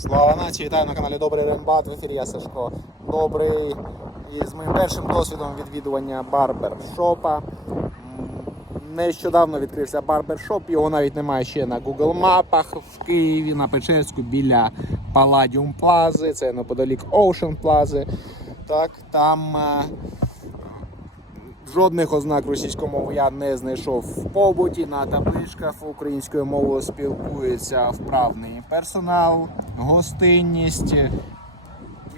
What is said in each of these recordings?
Слава нації, вітаю на каналі Добрий Рембат. В ефірі я Сашко. Добрий і з моїм першим досвідом відвідування барбершопа. Нещодавно відкрився барбершоп, його навіть немає ще на Google мапах в Києві, на Печерську, біля Palladium Plaza, це неподалік Ocean Plaza. Так, там е, Жодних ознак російської мови я не знайшов в побуті. На табличках українською мовою спілкується вправний персонал, гостинність.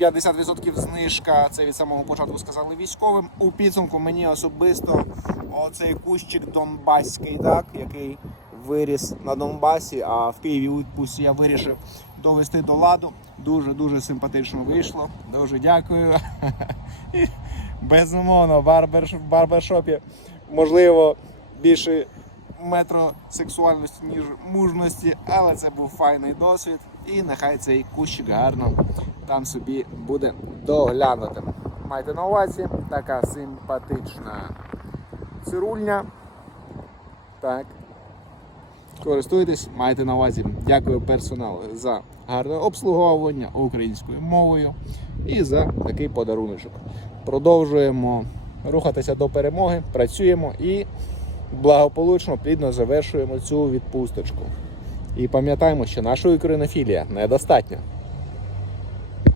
50% знижка. Це від самого початку сказали військовим. У підсумку мені особисто оцей кущик Донбаський, так, який виріс на Донбасі, а в Києві відпустці я вирішив довести до ладу. Дуже дуже симпатично вийшло. Дуже дякую. Безумовно, в барберш- барбершопі можливо більше метросексуальності, ніж мужності, але це був файний досвід. І нехай цей кущик гарно там собі буде доглянутим. Майте на увазі, така симпатична цирульня. Так. Користуйтесь, майте на увазі. Дякую персоналу за гарне обслуговування українською мовою і за такий подаруночок. Продовжуємо рухатися до перемоги, працюємо і благополучно, плідно завершуємо цю відпусточку. І пам'ятаємо, що нашої українофілія недостатньо.